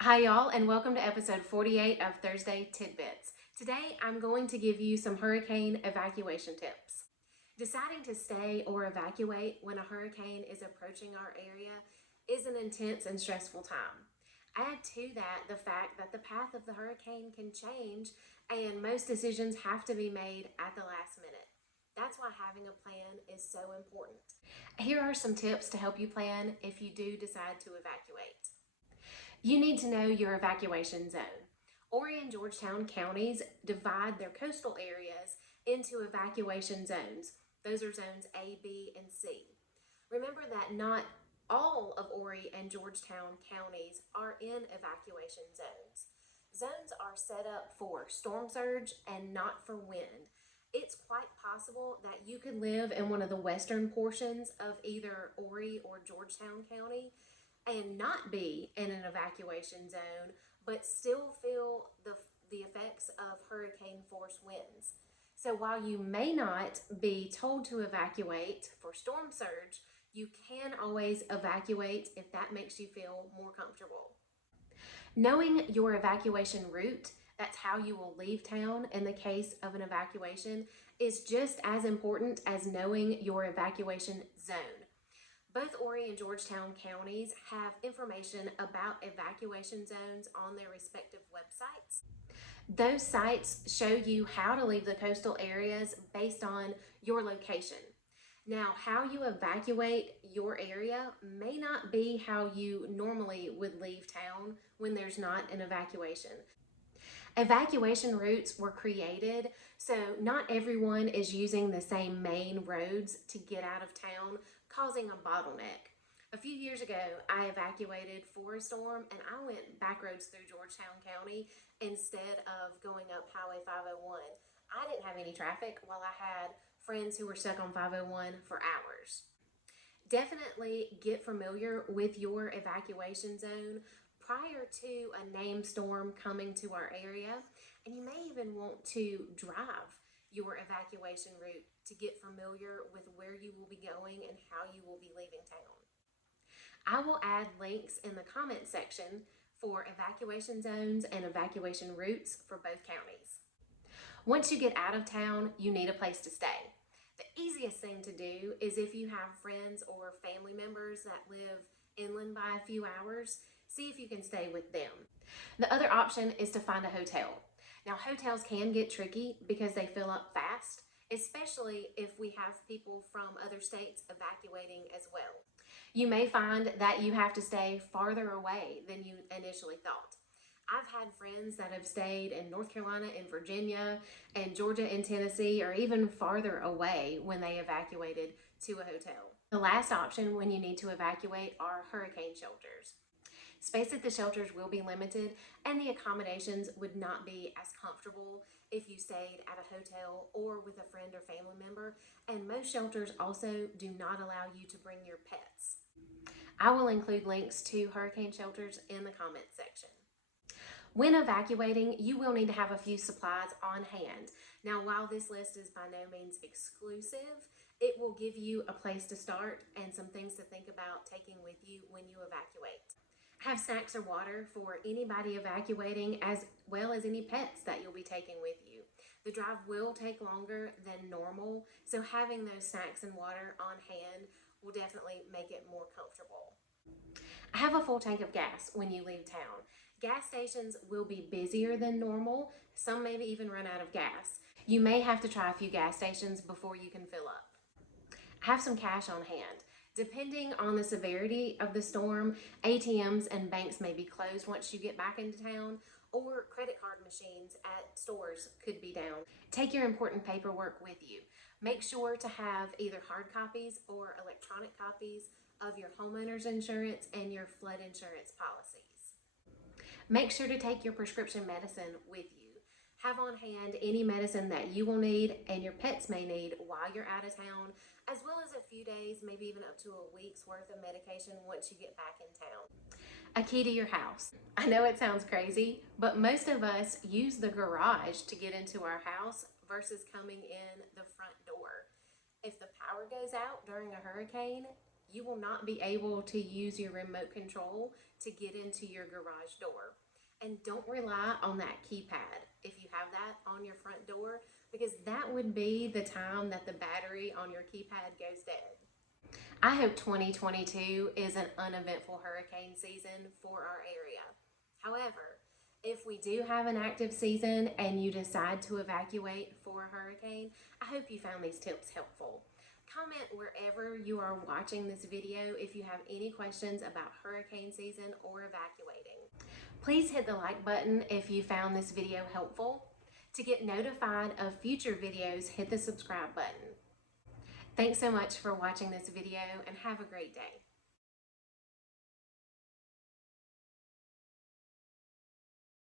Hi y'all, and welcome to episode 48 of Thursday Tidbits. Today I'm going to give you some hurricane evacuation tips. Deciding to stay or evacuate when a hurricane is approaching our area is an intense and stressful time. Add to that the fact that the path of the hurricane can change and most decisions have to be made at the last minute. That's why having a plan is so important. Here are some tips to help you plan if you do decide to evacuate. You need to know your evacuation zone. Horry and Georgetown Counties divide their coastal areas into evacuation zones. Those are zones A, B, and C. Remember that not all of Horry and Georgetown counties are in evacuation zones. Zones are set up for storm surge and not for wind. It's quite possible that you could live in one of the western portions of either Horry or Georgetown County and not be in an evacuation zone, but still feel the effects of hurricane force winds. So while you may not be told to evacuate for storm surge, you can always evacuate if that makes you feel more comfortable. Knowing your evacuation route, that's how you will leave town in the case of an evacuation, is just as important as knowing your evacuation zone. Both Horry and Georgetown counties have information about evacuation zones on their respective websites. Those sites show you how to leave the coastal areas based on your location. Now, how you evacuate your area may not be how you normally would leave town when there's not an evacuation. Evacuation routes were created so not everyone is using the same main roads to get out of town, causing a bottleneck. A few years ago, I evacuated for a storm and I went back roads through Georgetown County instead of going up Highway 501. I didn't have any traffic while I had friends who were stuck on 501 for hours. Definitely get familiar with your evacuation zone prior to a named storm coming to our area, and you may even want to drive your evacuation route to get familiar with where you will be going and how you will be leaving town. I will add links in the comment section for evacuation zones and evacuation routes for both counties. Once you get out of town, you need a place to stay. The easiest thing to do is if you have friends or family members that live inland by a few hours, see if you can stay with them. The other option is to find a hotel. Now, hotels can get tricky because they fill up fast, especially if we have people from other states evacuating as well. You may find that you have to stay farther away than you initially thought. I've had friends that have stayed in North Carolina and Virginia and Georgia and Tennessee, or even farther away when they evacuated to a hotel. The last option when you need to evacuate are hurricane shelters. Space at the shelters will be limited, and the accommodations would not be as comfortable if you stayed at a hotel or with a friend or family member, and most shelters also do not allow you to bring your pets. I will include links to hurricane shelters in the comments section. When evacuating, you will need to have a few supplies on hand. Now, while this list is by no means exclusive, it will give you a place to start and some things to think about taking with you when you evacuate. Have snacks or water for anybody evacuating, as well as any pets that you'll be taking with you. The drive will take longer than normal, so having those snacks and water on hand will definitely make it more comfortable. Have a full tank of gas when you leave town. Gas stations will be busier than normal. Some may even run out of gas. You may have to try a few gas stations before you can fill up. Have some cash on hand. Depending on the severity of the storm, ATMs and banks may be closed once you get back into town, or credit card machines at stores could be down. Take your important paperwork with you. Make sure to have either hard copies or electronic copies of your homeowner's insurance and your flood insurance policies. Make sure to take your prescription medicine with you. Have on hand any medicine that you will need and your pets may need while you're out of town, as well as a few days, maybe even up to a week's worth of medication once you get back in town. A key to your house. I know it sounds crazy, but most of us use the garage to get into our house versus coming in the front door. If the power goes out during a hurricane, you will not be able to use your remote control to get into your garage door. And don't rely on that keypad if you have that on your front door, because that would be the time that the battery on your keypad goes dead. I hope 2022 is an uneventful hurricane season for our area. However, if we do have an active season and you decide to evacuate for a hurricane, I hope you found these tips helpful. Comment wherever you are watching this video if you have any questions about hurricane season or evacuating. Please hit the like button if you found this video helpful. To get notified of future videos, hit the subscribe button. Thanks so much for watching this video and have a great day.